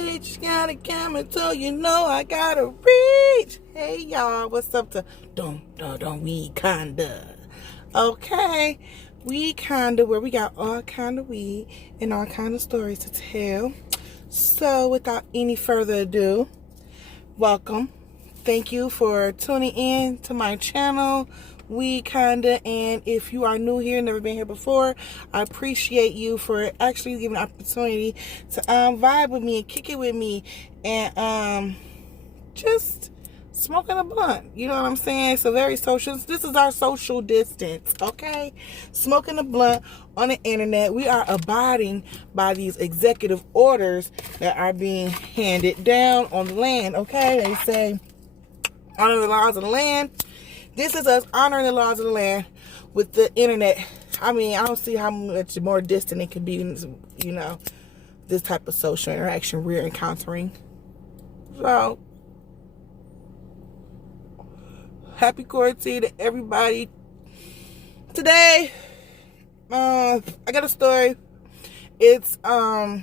bitch got a camera, so you know I gotta reach. Hey y'all, what's up to don't we kinda. Okay, we kinda where we got all kind of weed and all kind of stories to tell. So without any further ado, welcome. Thank you for tuning in to my channel, We Kinda. And if you are new here, never been here before, I appreciate you for actually giving an opportunity to vibe with me and kick it with me and just smoking a blunt. You know what I'm saying? So very social. This is our social distance, okay? Smoking a blunt on the internet. We are abiding by these executive orders that are being handed down on the land, okay? They say honor the laws of the land. This is us honoring the laws of the land with the internet. I mean, I don't see how much more distant it could be, you know, this type of social interaction we're encountering. So, happy quarantine to everybody. Today, I got a story. It's a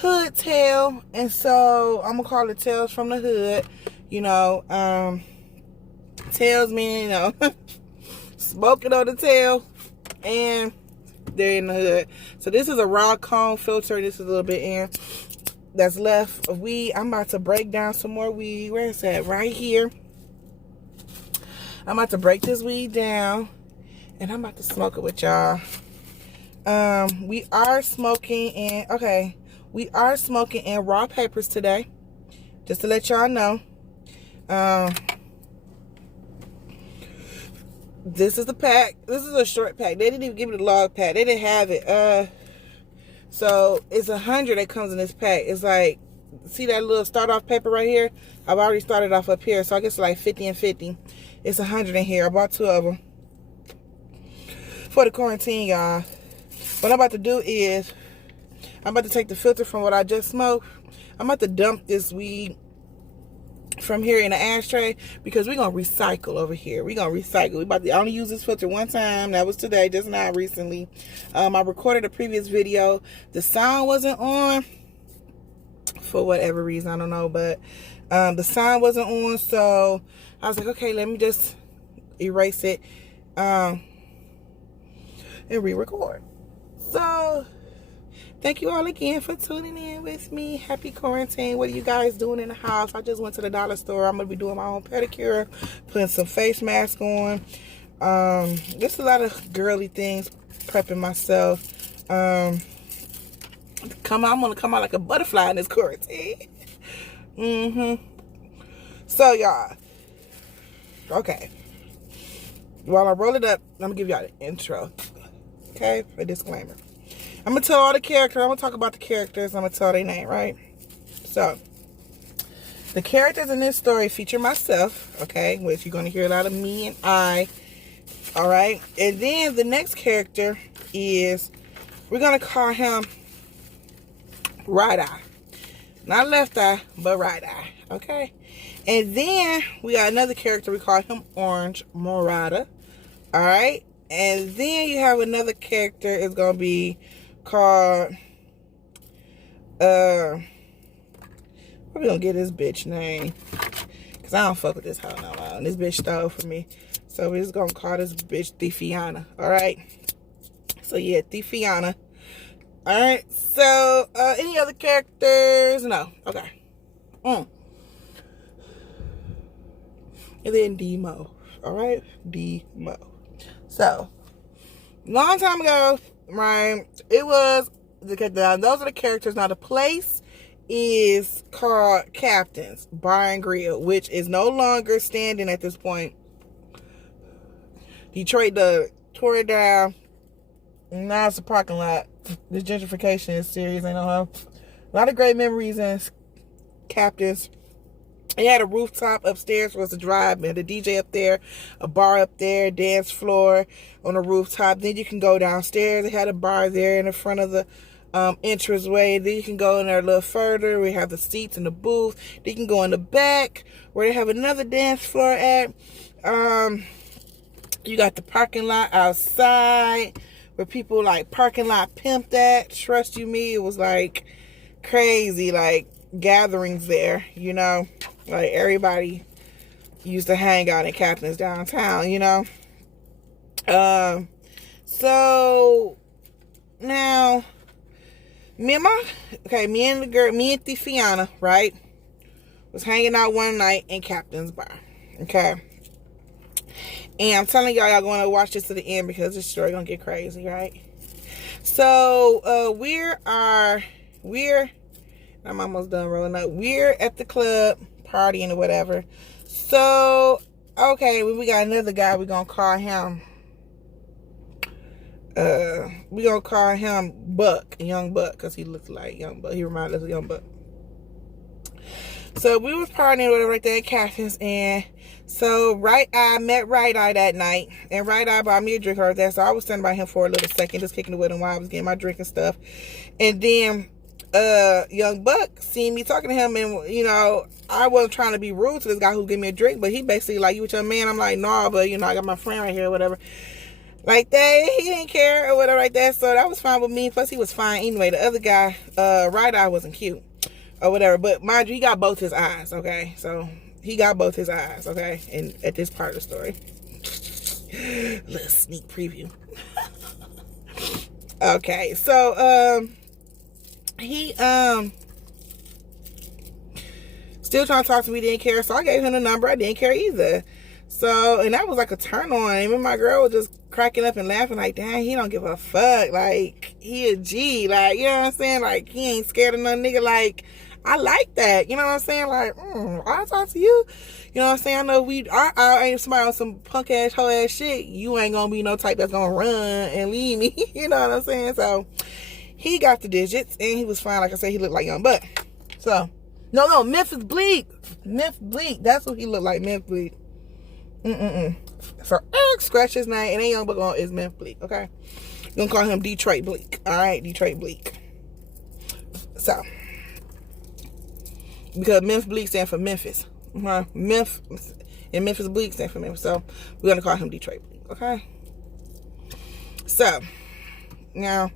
hood tale, and so I'm gonna call it Tales from the Hood. You know, tales mean, you know, smoking on the tail, and they're in the hood. So this is a raw cone filter. This is a little bit in that's left of weed. I'm about to break down some more weed. Where is that? Right here. I'm about to break this weed down, and I'm about to smoke it with y'all. We are smoking in raw papers today, just to let y'all know. This is the pack. This is a short pack. They didn't even give me the log pack. They didn't have it. So it's 100 that comes in this pack. It's like, see that little start off paper right here? I've already started off up here, so I guess like 50 and 50. It's 100 in here. I bought 2 of them for the quarantine, y'all. What I'm about to do is I'm about to take the filter from what I just smoked. I'm about to dump this weed from here in the ashtray because we're gonna recycle over here. We're gonna recycle. I only use this filter one time. That was today, just not recently. I recorded a previous video. The sound wasn't on for whatever reason, I don't know, but the sound wasn't on, so I was like, okay, let me just erase it and re-record. So thank you all again for tuning in with me. Happy quarantine. What are you guys doing in the house? I just went to the dollar store. I'm going to be doing my own pedicure, putting some face mask on. Just a lot of girly things, prepping myself. I'm going to come out like a butterfly in this quarantine. So, y'all. Okay. While I roll it up, I'm going to give y'all the intro. Okay? A disclaimer. I'm going to tell all the characters. I'm going to talk about the characters. I'm going to tell their name, right? So, the characters in this story feature myself, okay? Which you're going to hear a lot of me and I, all right? And then the next character is, we're going to call him Right Eye. Not Left Eye, but Right Eye, okay? And then we got another character. We call him Orange Murata, all right? And then you have another character. It's going to be called, what we gonna get this bitch name? Cause I don't fuck with this hoe no more. And this bitch stole from me. So we're just gonna call this bitch Thiefiana. Alright? So yeah, Thiefiana. Alright, so any other characters? No. Okay. And then Demo. Alright? Demo. So, long time ago, right, it was, those are the characters. Now the place is called Captain's Bar and Grill, which is no longer standing at this point. Detroit tore it down. Now it's a parking lot. This gentrification is serious. I know how. A lot of great memories in Captain's. It had a rooftop upstairs was the drive, and the DJ up there, a bar up there, dance floor on the rooftop. Then you can go downstairs. They had a bar there in the front of the entranceway. Then you can go in there a little further. We have the seats in the booth. Then you can go in the back where they have another dance floor at. You got the parking lot outside where people like parking lot pimped at. Trust you me, it was like crazy, like gatherings there, you know, like everybody used to hang out in Captain's downtown, you know. So now me and Tifiana, right, was hanging out one night in Captain's bar. Okay. And I'm telling y'all going to watch this to the end because this story gonna get crazy, right? So I'm almost done rolling up. We're at the club partying or whatever. So okay, we got another guy. We're gonna call him Buck, Young Buck, because he looks like Young Buck. He reminds us of Young Buck. So we was partying with her right there at Captain's, and so I met Right Eye that night, and Right Eye bought me a drink right there. So I was standing by him for a little second, just kicking it with him while I was getting my drink and stuff. And then Young Buck seen me talking to him, and you know, I wasn't trying to be rude to this guy who gave me a drink, but he basically like, "You with your man?" I'm like, "No, but you know, I got my friend right here," or whatever. Like that, he didn't care or whatever like that. So that was fine with me. Plus, he was fine anyway. The other guy, Right Eye, wasn't cute or whatever. But mind you, he got both his eyes. Okay, so he got both his eyes. Okay, and at this part of the story, little sneak preview. Okay, so he still trying to talk to me. Didn't care. So I gave him the number. I didn't care either. So, and that was like a turn on. Even my girl was just cracking up and laughing like, dang, he don't give a fuck. Like, he a G. Like, you know what I'm saying? Like, he ain't scared of no nigga. Like, I like that. You know what I'm saying? Like, I'll talk to you. You know what I'm saying? I know I ain't somebody on some punk ass, hoe ass shit. You ain't gonna be no type that's gonna run and leave me. You know what I'm saying? So, he got the digits and he was fine. Like I said, he looked like Young Buck. So, no, Memphis Bleak. Memphis Bleak. That's what he looked like, Memphis Bleak. So scratch his name. It ain't Young Buck on. It's Memphis Bleak. Okay, you're gonna call him Detroit Bleak. All right, Detroit Bleak. So because Memphis Bleak stands for Memphis, Memphis and Memphis Bleak stands for Memphis. So we're gonna call him Detroit Bleak. Okay. So now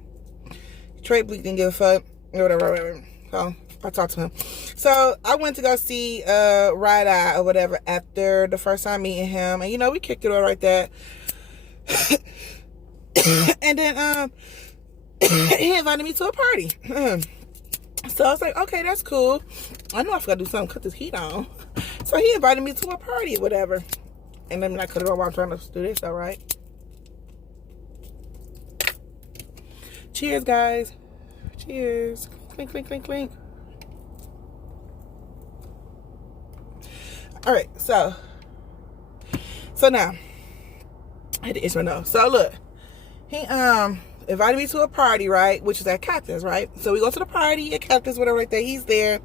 Detroit Bleak didn't give a fuck or whatever. So I talked to him. So I went to go see Right Eye or whatever after the first time meeting him, and you know, we kicked it all right there. And then he invited me to a party. So I was like, okay, that's cool. I know I forgot to do something, cut this heat on. So he invited me to a party or whatever. And then I cut it on while I'm trying to do this, all right? Cheers, guys. Cheers. Clink, clink, clink, clink. All right, so now I had to itch my nose. So look, he invited me to a party, right, which is at Captain's, right? So we go to the party at Captain's, whatever like that. He's there,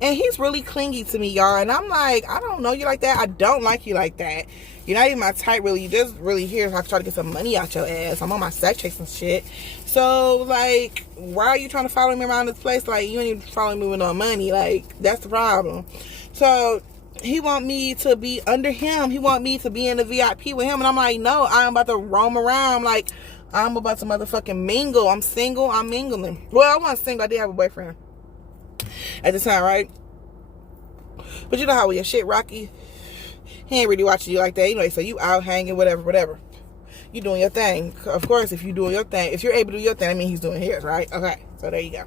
and he's really clingy to me, y'all. And I'm like, I don't know you like that. I don't like you like that. You're not even my type, really. You just really here so I can try to get some money out your ass. I'm on my sex checks and shit. So like, why are you trying to follow me around this place? Like, you ain't even following me with no money. Like, that's the problem. So he want me to be under him. He want me to be in the VIP with him. And I'm like, no, I'm about to roam around. Like, I'm about to motherfucking mingle. I'm single. I'm mingling. Well, I wasn't single. I did have a boyfriend at the time, right? But you know how when your shit rocky, he ain't really watching you like that. Anyway, so you out hanging, whatever. You doing your thing. Of course, if you doing your thing, if you're able to do your thing, I mean, he's doing his, right? Okay. So there you go.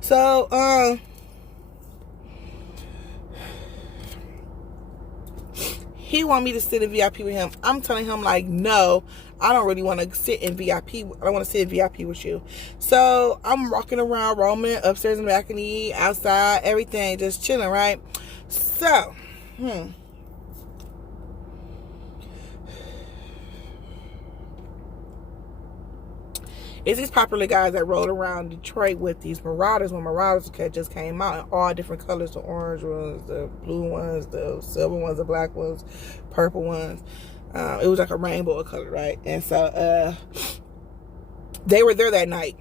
So, he want me to sit in VIP with him. I'm telling him, like, no, I don't really want to sit in VIP. I don't want to sit in VIP with you. So I'm walking around, roaming upstairs and balcony, outside, everything, just chilling, right? So, it's these popular guys that rode around Detroit with these Marauders when Marauders just came out in all different colors. The orange ones, the blue ones, the silver ones, the black ones, purple ones. It was like a rainbow of color, right? And so they were there that night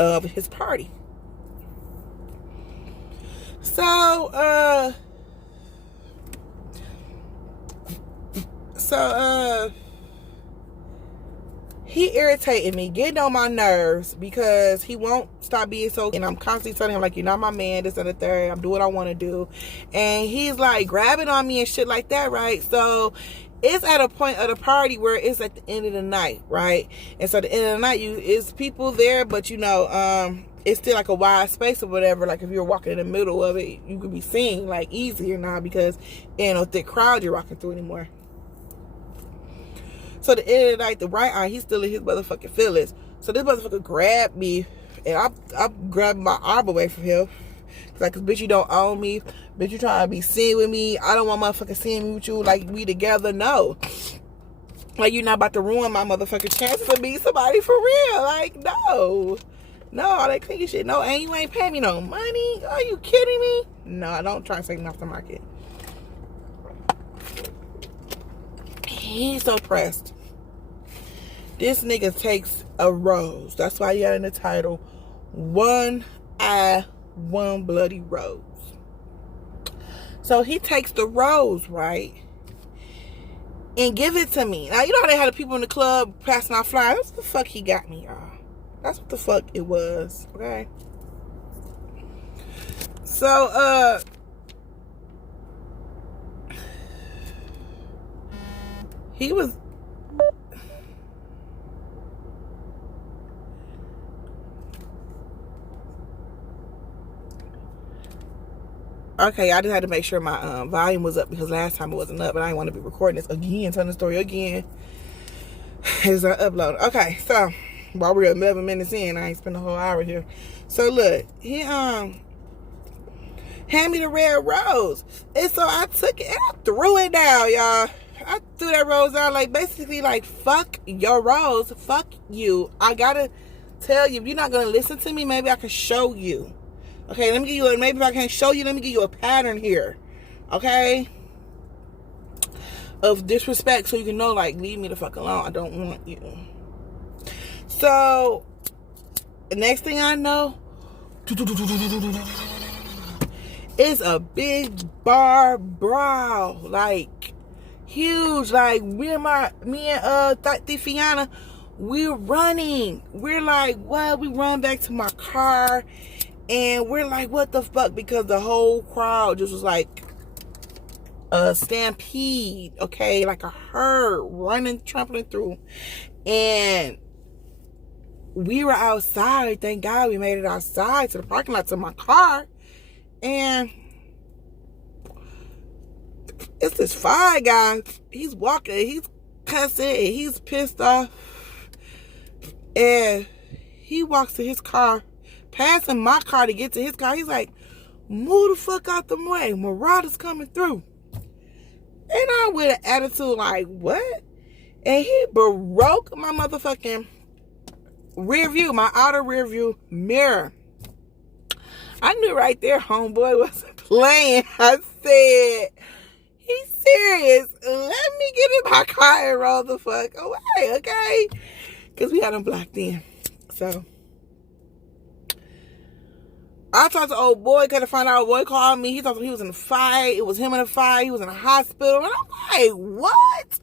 of his party. So he irritated me, getting on my nerves because he won't stop being so, and I'm constantly telling him like, you're not my man, this and the third, I'm doing what I want to do, and he's like grabbing on me and shit like that, right? So it's at a point of the party where it's at the end of the night, right? And so at the end of the night, it's people there, but it's still like a wide space or whatever. Like if you're walking in the middle of it, you could be seen like easier now because ain't no thick crowd you're walking through anymore. So at the end of the night, the right eye, he's still in his motherfucking feelings. So this motherfucker grabbed me, and I grabbed my arm away from him. Like, bitch, you don't own me. Bitch, you trying to be seen with me. I don't want motherfucker seeing me with you like we together. No. Like, you're not about to ruin my motherfucking chances of being somebody for real. Like, no. No, all that clingy shit. No, and you ain't paying me no money. Are you kidding me? No, I don't try to take me off the market. He's so pressed. This nigga takes a rose. That's why he got in the title, One Eye, One Bloody Rose. So he takes the rose, right? And give it to me. Now, you know how they had the people in the club passing out flyers? That's what the fuck he got me, y'all. That's what the fuck it was, okay? So, he was... Okay, I just had to make sure my volume was up because last time it wasn't up, and I didn't want to be recording this again, telling the story again. It's not uploaded. Okay, so while we're 11 minutes in, I ain't spent a whole hour here. So look, he handed me the red rose, and so I took it and I threw it down, y'all. I threw that rose out, like basically like, fuck your rose, fuck you. I gotta tell you, if you're not gonna listen to me, maybe I can show you. Okay, let me give you maybe if I can't show you, let me give you a pattern here. Okay? Of disrespect so you can know, like, leave me the fuck alone. I don't want you. So, the next thing I know, it's a big bar brawl. Like, huge. Like, me and Tifiana, we're running. We're like, what? We run back to my car. And we're like, what the fuck? Because the whole crowd just was like a stampede, okay? Like a herd running, trampling through. And we were outside. Thank God we made it outside to the parking lot to my car. And it's this fire guy. He's walking. He's cussing. He's pissed off. And he walks to his car, passing my car to get to his car. He's like, move the fuck out the way. Marauders coming through. And I with an attitude like, what? And he broke my motherfucking rear view, my outer rear view mirror. I knew right there homeboy wasn't playing. I said, he's serious. Let me get in my car and roll the fuck away, okay? Because we had him blocked in. So I talked to old boy, kind of find out old boy called me. He thought he was in a fight. It was him in a fight. He was in a hospital. And I'm like, what?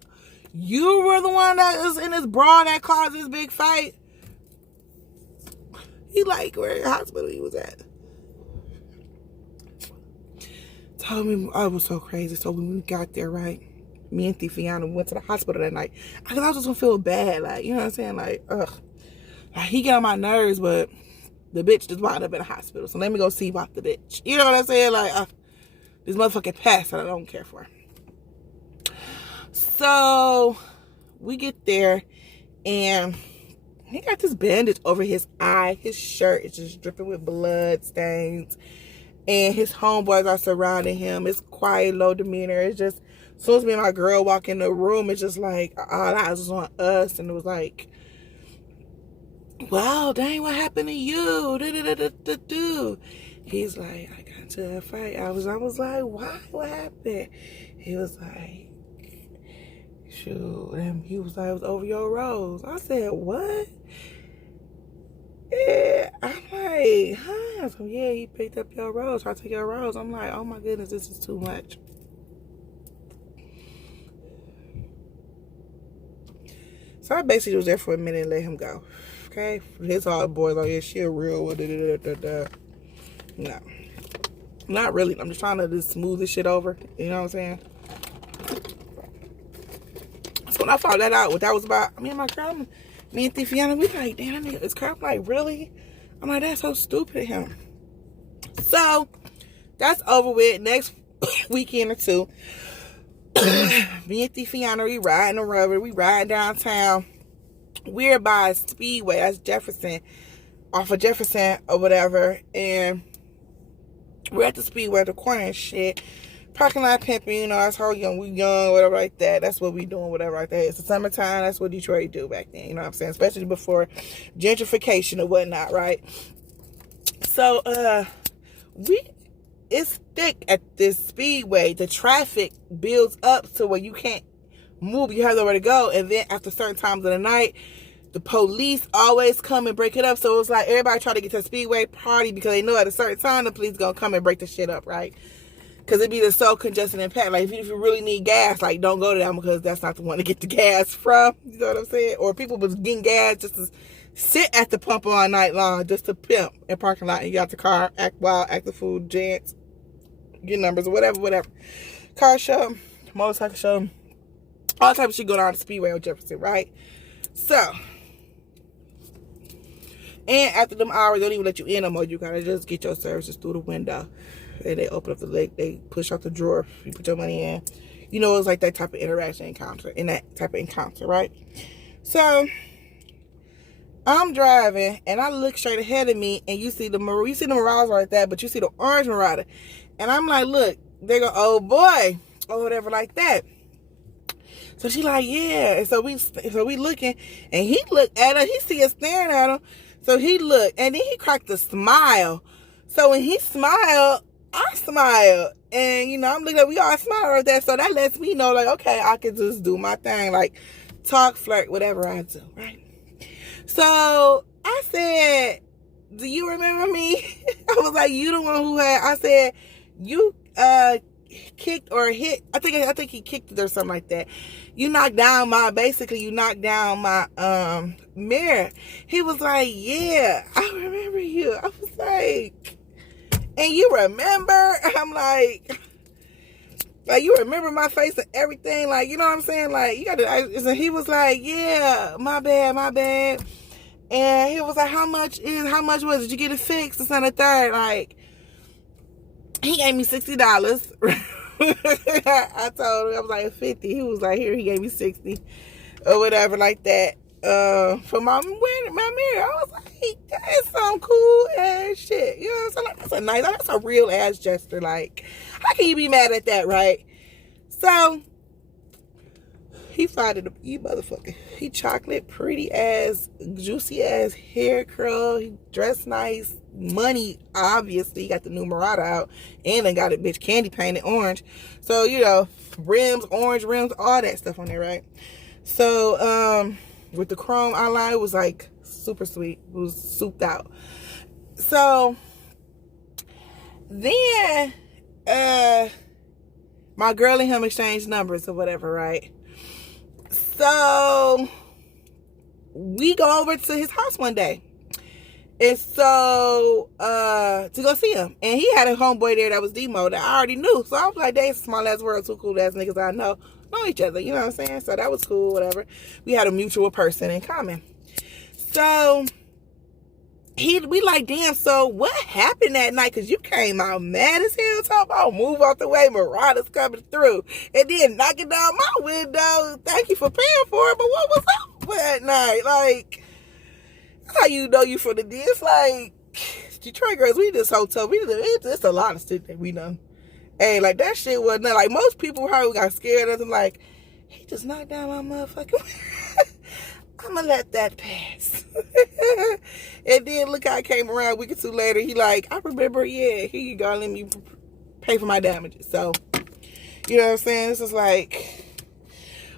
You were the one that was in this brawl that caused this big fight? He like, where hospital he was at? Told me, I was so crazy. So when we got there, right, me and Tifiana went to the hospital that night. Because I was just going to feel bad. Like, you know what I'm saying? Like, ugh. Like, he got on my nerves, but the bitch just wound up in the hospital. So let me go see about the bitch. You know what I'm saying? Like, this motherfucking past that I don't care for. So we get there, and he got this bandage over his eye. His shirt is just dripping with blood stains. And his homeboys are surrounding him. It's quiet, low demeanor. It's just, as soon as me and my girl walk in the room, it's just like, all eyes was on us. And it was like, wow, dang, what happened to you? He's like, I got into a fight. I was like, why? What happened? He was like, shoot. And he was like, it was over your rose. I said, what? Yeah. I'm like, huh? So yeah, he picked up your rose. I took your rose. I'm like, oh my goodness, this is too much. So I basically was there for a minute and let him go. Okay? His hard boys, oh yeah, she a real one. No. Not really. I'm just trying to just smooth this shit over. You know what I'm saying? So when I found that out, what that was about, me and my girl, me and Tifiana, we like, damn, that nigga is crap. Like, really? I'm like, that's so stupid of him. So, that's over with. Next weekend or two, me and Tifiana, we riding around, we riding downtown. We're by Speedway, that's Jefferson, off of Jefferson or whatever, and we're at the Speedway, the corner and shit. Parking lot pimping, you know, that's how young, we young, whatever like that. That's what we doing, whatever like that. It's the summertime, that's what Detroit do back then, you know what I'm saying? Especially before gentrification or whatnot, right? So, it's thick at this Speedway. The traffic builds up to where you can't move, you have nowhere to go, and then after certain times of the night, the police always come and break it up. So it's like everybody try to get to the Speedway party because they know at a certain time the police gonna come and break the shit up, right? Because it be the so congested and packed. Like, if you really need gas, like, don't go to them because that's not the one to get the gas from. You know what I'm saying? Or people was getting gas just to sit at the pump all night long just to pimp in parking lot. And you got the car, act wild, act the fool, gents, get numbers, or whatever. Car show, motorcycle show, all type of shit going on at the Speedway on Jefferson, right? So, and after them hours, they don't even let you in no more. You gotta just get your services through the window. And they open up the leg, they push out the drawer, you put your money in. You know, it's like that type of encounter, right? So, I'm driving, and I look straight ahead of me, and you see the Mirage like that, but you see the orange Marauder. And I'm like, look, they go, oh boy, or whatever like that. So she like, yeah. And so we looking, and he looked at her, he see us staring at him. So he looked, and then he cracked a smile. So when he smiled, I smile, and you know, I'm looking at, we all smile right there, so that lets me know, like, okay, I can just do my thing, like talk, flirt, whatever I do, right? So I said, do you remember me? I was like, you the one who had, I said, you kicked or hit, I think he kicked it or something like that. You knocked down my mirror. He was like, yeah, I remember you. I was like, and you remember? I'm like, you remember my face and everything? Like, you know what I'm saying? Like, you got to, and he was like, yeah, my bad. And he was like, how much was it? Did you get it fixed? This and the third. Like, he gave me $60. I told him, I was like, 50. He was like, here, he gave me 60 or whatever like that. For my mirror. I was like, that's some cool ass shit. You know what I'm saying? Like, that's a real ass gesture. Like, how can you be mad at that, right? So, he fired you motherfucker. He chocolate, pretty ass, juicy ass hair curl. He dressed nice. Money, obviously. He got the new Marauder out. And then got it bitch candy painted orange. So, you know, rims, orange rims, all that stuff on there, right? So, with the chrome outline, it was like super sweet. It was souped out. So then my girl and him exchanged numbers or whatever, right? So we go over to his house one day. And so to go see him. And he had a homeboy there that was Demo that I already knew. So I was like, they small ass world, two cool ass niggas I know each other, you know what I'm saying? So that was cool, whatever. We had a mutual person in common. So we like, damn, so what happened that night? Because you came out mad as hell, talking about move out the way, Marauders coming through, and then knocking down my window. Thank you for paying for it, but what was up with that night? Like, that's how you know you from the D. It's like, Detroit girls, we just so tough. It's a lot of shit that we done. Hey, like, that shit wasn't like, most people probably got scared of them, like, he just knocked down my motherfucking I'm gonna let that pass. And then look how I came around a week or two later. He like, I remember, yeah, here you go, let me pay for my damages. So, you know what I'm saying? This is like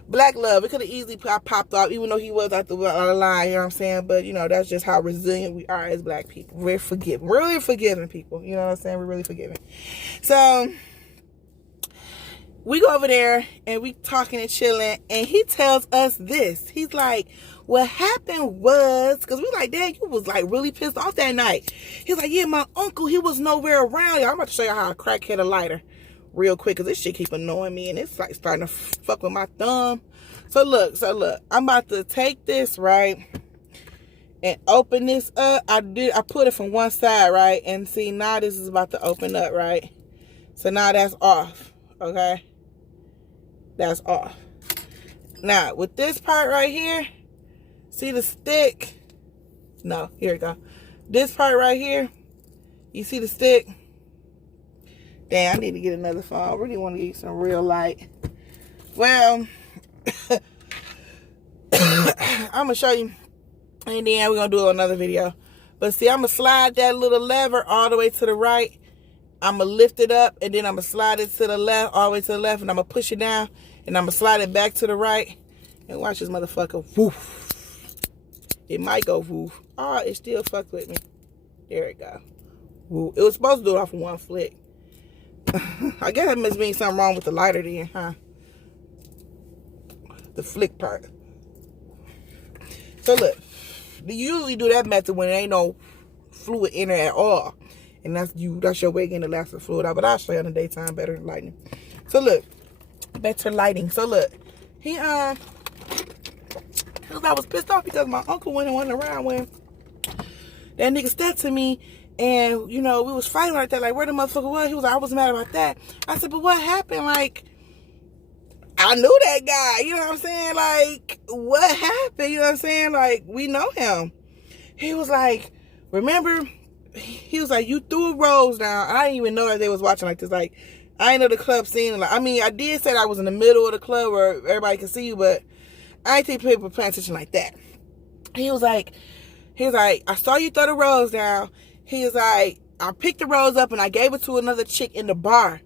black love. It could have easily popped off, even though he was out the line, you know what I'm saying? But, you know, that's just how resilient we are as black people. We're forgiving. Really forgiving people. You know what I'm saying? We're really forgiving. So we go over there and we talking and chilling, and he tells us this. He's like, what happened was, because we like, Dad, you was like really pissed off that night. He's like, yeah, my uncle, he was nowhere around. Y'all, I'm about to show you how I crackhead a lighter real quick, because this shit keep annoying me, and it's like starting to fuck with my thumb. So look, I'm about to take this, right, and open this up. I put it from one side, right, and see, now this is about to open up, right. So now that's off, okay. That's off. Now, with this part right here, see the stick? No, here we go. This part right here, you see the stick? Damn, I need to get another phone. I really want to get some real light. Well, I'm going to show you, and then we're going to do another video. But see, I'm going to slide that little lever all the way to the right. I'm going to lift it up, and then I'm going to slide it to the left, all the way to the left, and I'm going to push it down, and I'm going to slide it back to the right. And watch this motherfucker woof. It might go woof. Oh, it still fucked with me. There it go. Woo. It was supposed to do it off of one flick. I guess that must mean something wrong with the lighter then, huh? The flick part. So look, you usually do that method when there ain't no fluid in there at all. And that's your way of getting the last of the fluid out. But I'll show you in the daytime better than lighting. So look, better lighting. So look, I was pissed off because my uncle wasn't around when that nigga stepped to me, and you know, we was fighting like that, like where the motherfucker was. He was like, I was mad about that. I said, but what happened? Like, I knew that guy, you know what I'm saying? Like, what happened? You know what I'm saying? Like, we know him. He was like, remember, he was like, you threw a rose down. I didn't even know that they was watching like this. Like, I ain't know the club scene. Like, I mean, I did say that I was in the middle of the club where everybody could see you, but I ain't think people paying attention like that. He was like, I saw you throw the rose down. He was like, I picked the rose up and I gave it to another chick in the bar.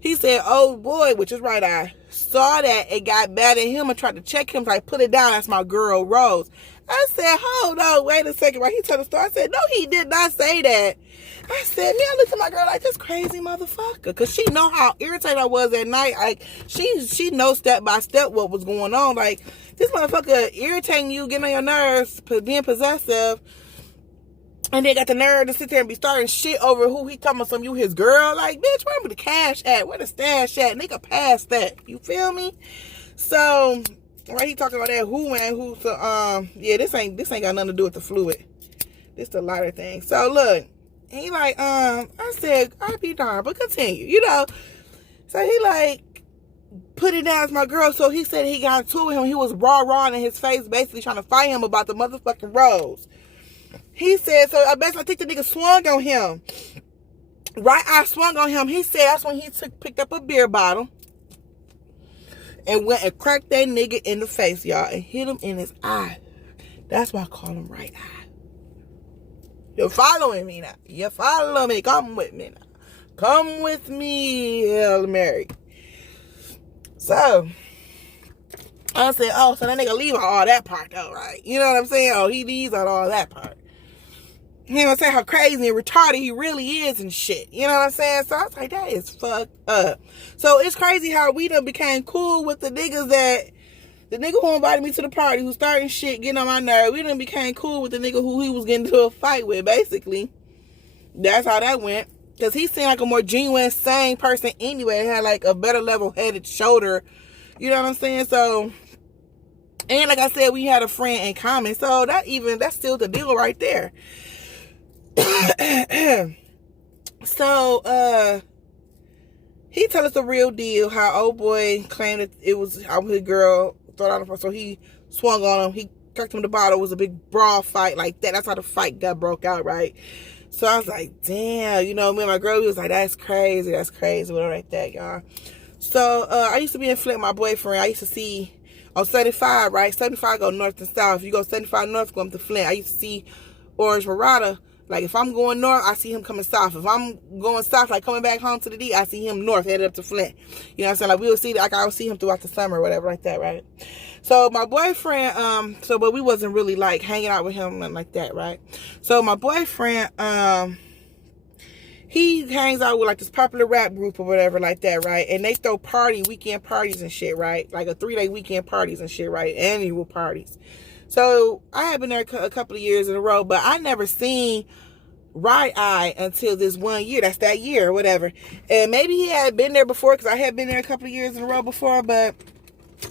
He said, oh boy, which is right, I saw that and got mad at him and tried to check him. So I put it down. That's my girl, Rose. I said, hold on, wait a second. Right? He told the story. I said, no, he did not say that. I said, man, I looked at my girl like, this crazy motherfucker. Because she know how irritated I was that night. Like, she knows step by step what was going on. Like, this motherfucker irritating you, getting on your nerves, being possessive. And they got the nerve to sit there and be starting shit over who he talking about, some you his girl. Like, bitch, where the cash at? Where the stash at? Nigga, pass that. You feel me? So, right, he talking about that who and who. So, yeah, this ain't got nothing to do with the fluid. This the lighter thing. So, look. He like, I said, I'll be darned, but continue, you know. So, he like, put it down as my girl. So, he said he got to him. He was raw in his face, basically trying to fight him about the motherfucking rose. He said, so I think the nigga swung on him. Right, I swung on him. He said that's when he picked up a beer bottle and went and cracked that nigga in the face, y'all, and hit him in his eye. That's why I call him right eye. You're following me now. You follow me. Come with me now. Come with me, Hail Mary. So, I said, oh, so that nigga leave out all that part, though, right? You know what I'm saying? Oh, he leaves out all that part. You know what I'm saying? How crazy and retarded he really is and shit. You know what I'm saying? So I was like, that is fucked up. So it's crazy how we done became cool with the niggas the nigga who invited me to the party, who started shit, getting on my nerve. We done became cool with the nigga who he was getting into a fight with, basically. That's how that went. Because he seemed like a more genuine, sane person anyway. Had like a better level-headed shoulder. You know what I'm saying? So, and like I said, we had a friend in common. So that's still the deal right there. So, he told us the real deal, how old boy claimed that it was his girl thought out of her, so he swung on him, he cracked him with the bottle. It was a big brawl fight like that. That's how the fight broke out, right? So I was like, damn, you know, me and my girl, we was like, that's crazy, whatever like that, y'all. So, I used to be in Flint, my boyfriend. I used to see on 75, right? 75 go north and south. If you go 75 north, go up to Flint. I used to see Orange Marauder. Like, if I'm going north, I see him coming south. If I'm going south, like coming back home to the D, I see him north, headed up to Flint. You know what I'm saying? Like, we would see, like, I would see him throughout the summer or whatever like that, right? So, my boyfriend, but we wasn't really, like, hanging out with him, nothing like that, right? So, my boyfriend, he hangs out with like this popular rap group or whatever like that, right? And they throw weekend parties and shit, right? Like a 3-day weekend parties and shit, right? Annual parties. So I had been there a couple of years in a row, but I never seen Right Eye until this one year. That's that year or whatever. And maybe he had been there before, because I had been there a couple of years in a row before, but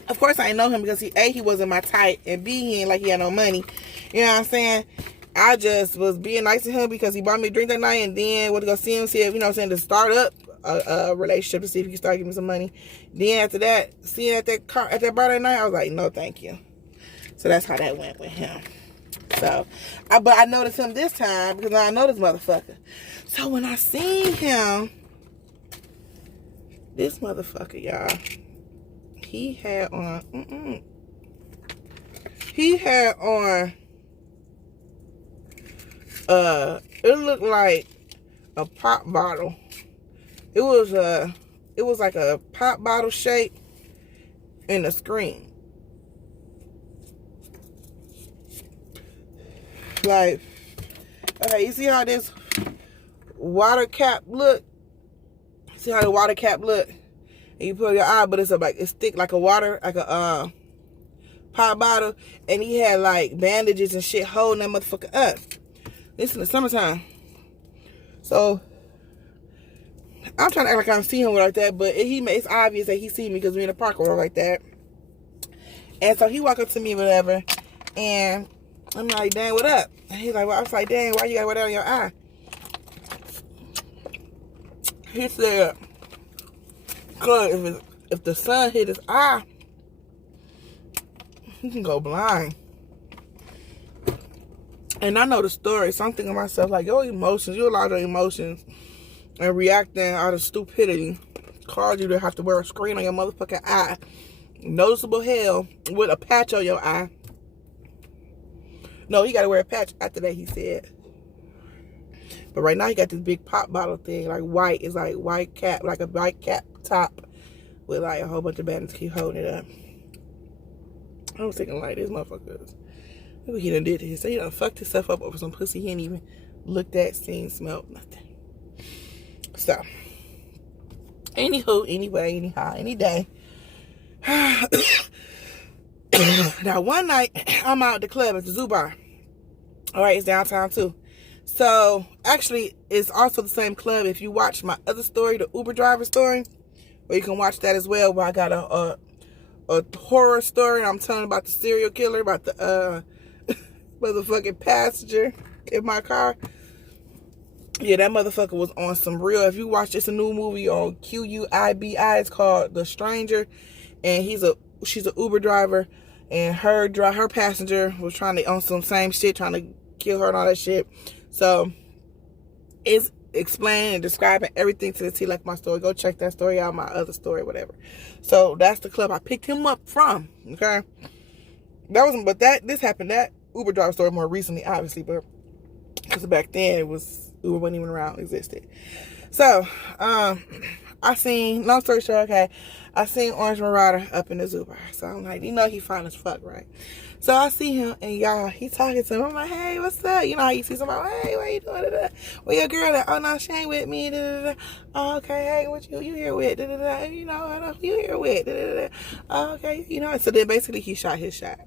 of course I didn't know him because he wasn't my type, and B, he ain't like he had no money. You know what I'm saying? I just was being nice to him because he bought me a drink that night, and then went to go see him, see if, you know what I'm saying, to start up a relationship, to see if he could start giving me some money. Then after that, seeing at that bar that night, I was like, no thank you. So that's how that went with him. So, but I noticed him this time because I know this motherfucker. So when I seen him, this motherfucker, y'all, he had on, it looked like a pop bottle. It was like a pop bottle shape in a screen. Like, okay, you see how this water cap look? See how the water cap look? And you put your eye, but it's thick like a water, like a pop bottle. And he had like bandages and shit holding that motherfucker up. This in the summertime. So I'm trying to act like I don't see him like that, but it's obvious that he see me because we're in the park or like that. And so he walked up to me, whatever, and I'm like, dang, what up? And he's like, well, I was like, dang, why you got whatever on your eye? He said, cause if the sun hit his eye, he can go blind. And I know the story, so I'm thinking to myself, like, you allow your emotions and reacting out of stupidity cause you to have to wear a screen on your motherfucking eye. Noticeable hell with a patch on your eye. No, he got to wear a patch after that, he said. But right now, he got this big pop bottle thing, like white. It's like white cap, like a white cap top with like a whole bunch of bandages keep holding it up. I was thinking, like, this motherfucker, look what he done did to himself. He done fucked himself up over some pussy he ain't even looked at, seen, smelled, nothing. So, anywho, anyway, anyhow, any day. Now, one night, I'm out at the club at the Zoo Bar. All right, it's downtown, too. So, actually, it's also the same club. If you watch my other story, the Uber driver story, where you can watch that as well, where I got a horror story. I'm telling about the serial killer, about the motherfucking passenger in my car. Yeah, that motherfucker was on some real. If you watch, it's a new movie on QUIBI. It's called The Stranger, and she's a Uber driver, and her passenger was trying to on some same shit, trying to kill her and all that shit. So it's explaining and describing everything to the T, like my story. Go check that story out, my other story, whatever. So that's the club I picked him up from. Okay, this happened, that Uber driver story, more recently, obviously, but because back then Uber wasn't even around, existed. So I seen, long story short, okay, I seen Orange Marauder up in the Zoo Bar. So I'm like, he fine as fuck, right? So I see him, and y'all, he talking to him. I'm like, hey, what's up? You know how you see somebody, hey, what you doing? Da-da-da. Where your girl at? Oh, no, she ain't with me. Da-da-da. Oh, okay, hey, what you here with? Da-da-da. You know, I know who you here with. Da-da-da. Oh, okay, you know. So then basically he shot his shot.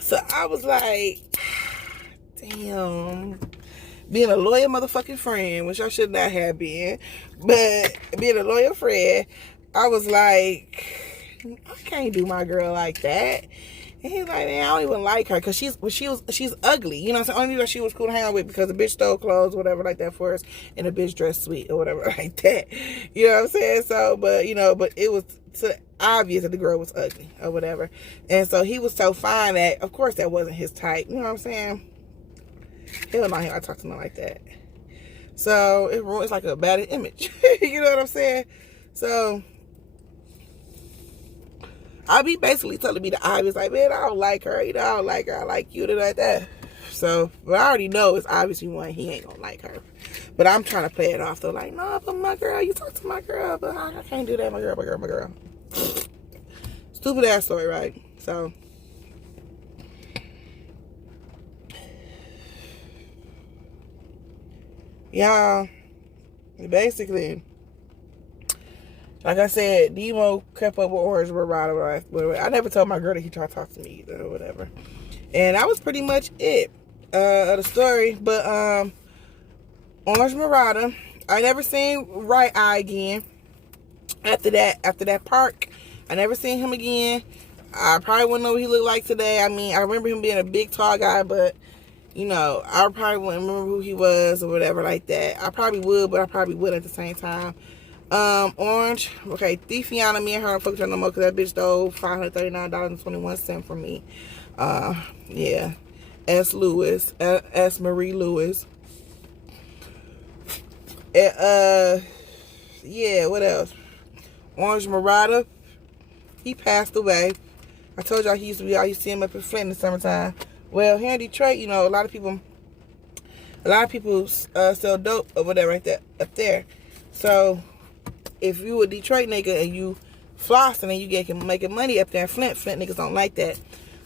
So I was like, damn. Being a loyal motherfucking friend, which I should not have been, but being a loyal friend, I was like, I can't do my girl like that. And he's like, man, I don't even like her because she's ugly. You know what I'm saying? Only reason she was cool to hang out with because the bitch stole clothes, whatever like that for us, and the bitch dressed sweet or whatever like that. You know what I'm saying? So, but it was so obvious that the girl was ugly or whatever. And so he was so fine that, of course, that wasn't his type. You know what I'm saying? Hell no, I talk to him like that. So it's like a bad image. You know what I'm saying? So I be basically telling me the obvious, like, man, I don't like her. I don't like her. I like you, like that. So, but I already know it's obviously one, he ain't gonna like her. But I'm trying to play it off though, like, no, but my girl, you talk to my girl, but I can't do that, my girl. Stupid ass story, right? So Y'all, basically, like I said, Demo kept up with Orange Marauder. I never told my girl that he tried to talk to me either or whatever. And that was pretty much it of the story. But Orange Marauder, I never seen Right Eye again. After that park, I never seen him again. I probably wouldn't know what he looked like today. I mean, I remember him being a big, tall guy, but, you know, I probably wouldn't remember who he was or whatever like that. I probably would, but I probably wouldn't at the same time. Orange, okay, Thiefiana, me and her don't fuck with her no more because that bitch stole $539.21 from me. Yeah. S. Marie Lewis. And, yeah, what else? Orange Marauder, he passed away. I told y'all I used to see him up in Flint in the summertime. Well, here in Detroit, you know, a lot of people sell dope or whatever like that up there. So if you a Detroit nigga and you flossing and you making money up there in Flint niggas don't like that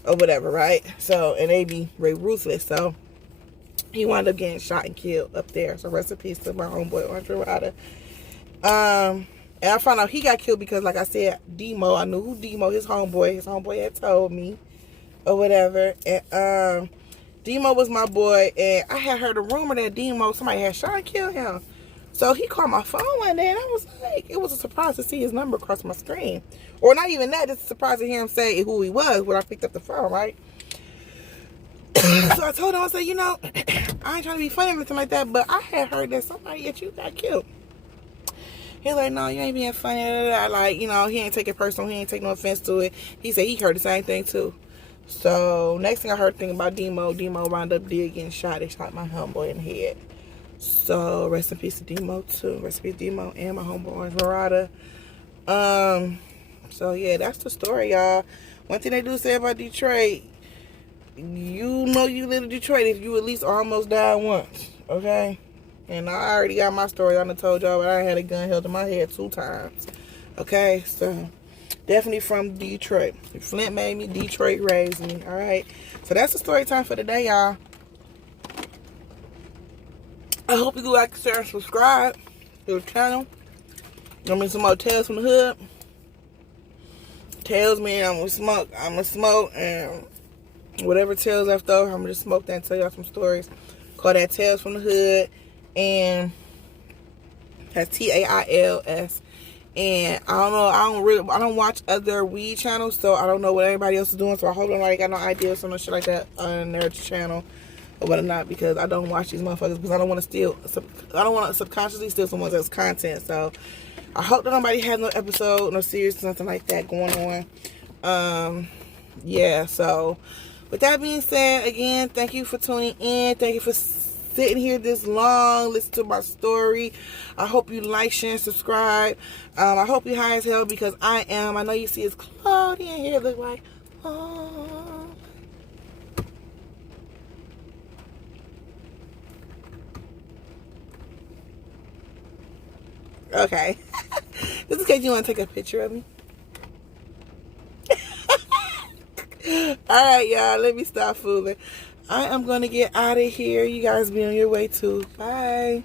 or whatever, right? So, and they be very ruthless. So he wound up getting shot and killed up there. So rest in peace to my homeboy Orange Marauder. And I found out he got killed because, like I said, Demo. I knew who Demo, his homeboy had told me or whatever. And Demo was my boy, and I had heard a rumor that Demo, somebody had shot and killed him. So he called my phone one day, and I was like, it was a surprise to see his number across my screen. Or not even that, just a surprise to hear him say who he was when I picked up the phone, right? So I told him, I was like, you know, I ain't trying to be funny or anything like that, but I had heard that somebody at you got killed. He was like, no, you ain't being funny. Like, you know, he ain't take it personal. He ain't take no offense to it. He said he heard the same thing, too. So, next thing I heard thinking about Demo wound up getting shot. They shot my homeboy in the head. So, rest in peace to Demo, too. Rest in peace to Demo and my homeboy, Orange Marauder. So, yeah, that's the story, y'all. One thing they do say about Detroit, you know you live in Detroit if you at least almost died once, okay? And I already got my story. I done told y'all, but I had a gun held to my head 2 times. Okay, so definitely from Detroit. Flint made me, Detroit raised me. All right, so that's the story time for today, y'all. I hope you like, share, and subscribe to the channel. I mean, some more Tales from the Hood. Tales mean I'm gonna smoke, and whatever Tales left over, I'm gonna just smoke that and tell y'all some stories. Call that Tales from the Hood. And that's TAILS. And I don't watch other weed channels, so I don't know what everybody else is doing. So I hope nobody got no ideas or no shit like that on their channel or whatnot, because I don't watch these motherfuckers because I don't want to subconsciously steal someone else's content. So I hope that nobody has no episode, no series, nothing like that going on. Yeah. So with that being said, again, thank you for tuning in. Thank you for sitting here this long, listen to my story. I hope you like, share, and subscribe. I hope you high as hell, because I am. I know you see it's cloudy in here. Look like, oh. Okay. Just in case you want to take a picture of me. Alright, y'all. Let me stop fooling. I am going to get out of here. You guys be on your way too. Bye.